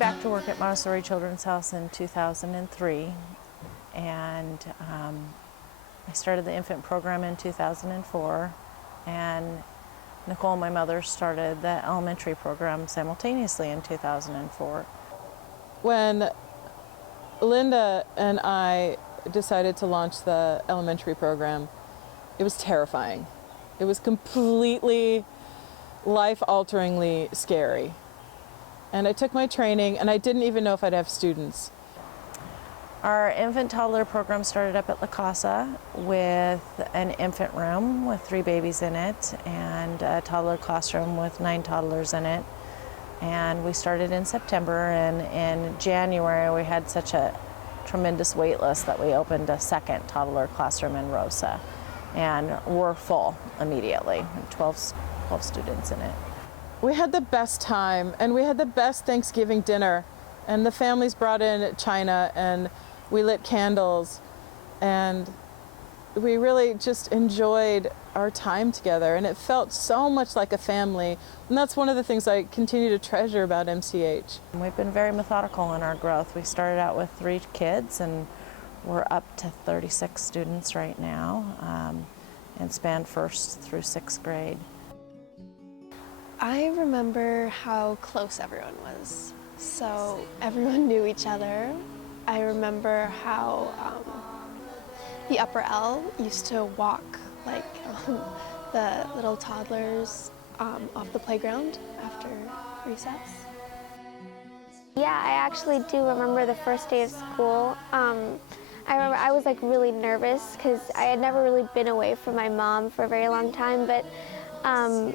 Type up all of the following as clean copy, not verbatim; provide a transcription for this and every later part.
back to work at Montessori Children's House in 2003, and I started the infant program in 2004, and Nicole, my mother, started the elementary program simultaneously in 2004. When Linda and I decided to launch the elementary program, it was terrifying. It was completely life-alteringly scary. And I took my training, and I didn't even know if I'd have students. Our infant toddler program started up at La Casa with an infant room with 3 babies in it and a toddler classroom with 9 toddlers in it. And we started in September, and in January we had such a tremendous wait list that we opened a second toddler classroom in Rosa. And we're full immediately, 12 students in it. We had the best time, and we had the best Thanksgiving dinner, and the families brought in china, and we lit candles, and we really just enjoyed our time together, and it felt so much like a family, and that's one of the things I continue to treasure about MCH. We've been very methodical in our growth. We started out with 3 kids, and we're up to 36 students right now, and span 1st through 6th grade. I remember how close everyone was. So everyone knew each other. I remember how the upper L used to walk like the little toddlers off the playground after recess. Yeah, I actually do remember the first day of school. I remember I was like really nervous because I had never really been away from my mom for a very long time, but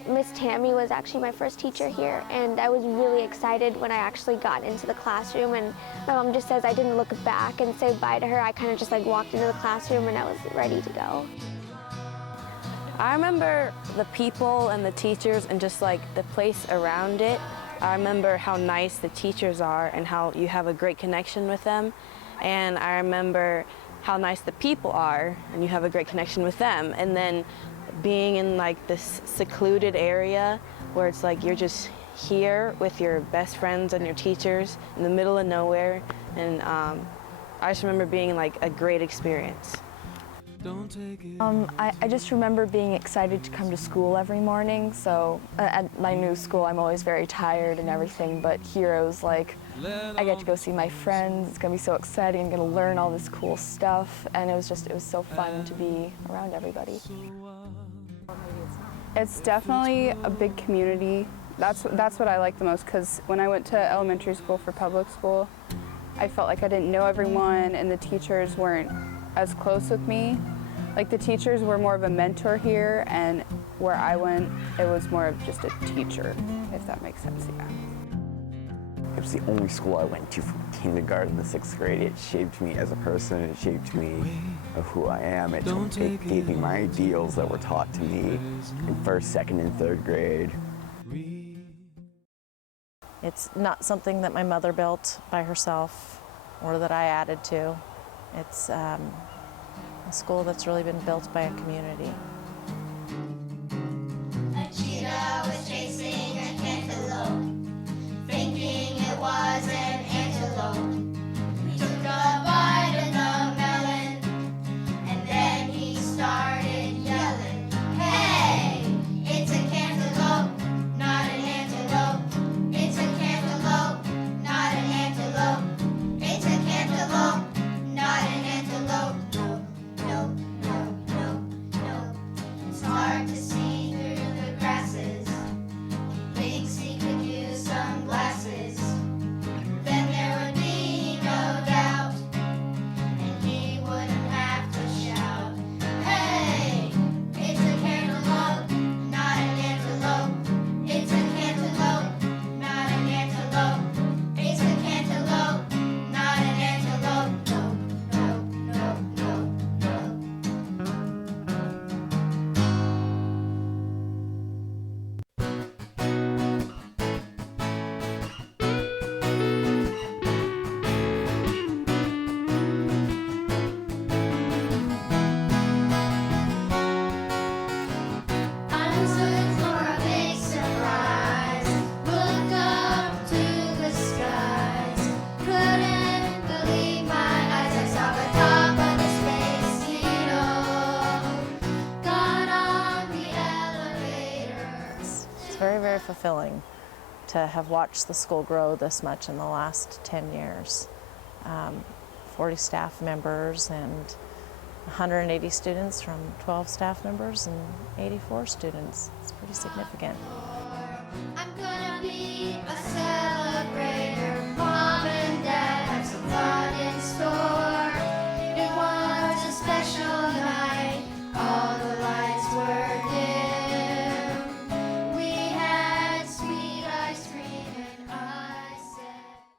Miss Tammy was actually my first teacher here, and I was really excited when I actually got into the classroom, and my mom just says I didn't look back and say bye to her. I kind of just like walked into the classroom and I was ready to go. I remember the people and the teachers and just like the place around it. I remember how nice the teachers are and how you have a great connection with them. And I remember how nice the people are and you have a great connection with them. And then being in like this secluded area where it's like you're just here with your best friends and your teachers in the middle of nowhere. And I just remember being like a great experience. I just remember being excited to come to school every morning. So at my new school, I'm always very tired and everything, but here I was like, I get to go see my friends. It's gonna be so exciting. I'm gonna learn all this cool stuff, and it was so fun to be around everybody. It's definitely a big community. That's what I like the most, because when I went to elementary school for public school, I felt like I didn't know everyone, and the teachers weren't as close with me. Like the teachers were more of a mentor here, and where I went, it was more of just a teacher, if that makes sense, yeah. It was the only school I went to from kindergarten to 6th grade. It shaped me as a person, it shaped me of who I am. It gave me my ideals that were taught to me in 1st, 2nd, and 3rd grade. It's not something that my mother built by herself or that I added to. It's a school that's really been built by a community. A cheetah was chasing a cantaloupe, thinking it was an antelope. He took a bite of the melon, and then he started yelling, "Hey, it's a cantaloupe, not an antelope. It's a cantaloupe, not an antelope. It's a cantaloupe, not an antelope. No, no, no, no, no, It's very, very fulfilling to have watched the school grow this much in the last 10 years. 40 staff members and 180 students from 12 staff members and 84 students. It's pretty significant. I'm gonna be a celebrator. Mom and Dad have some fun in store.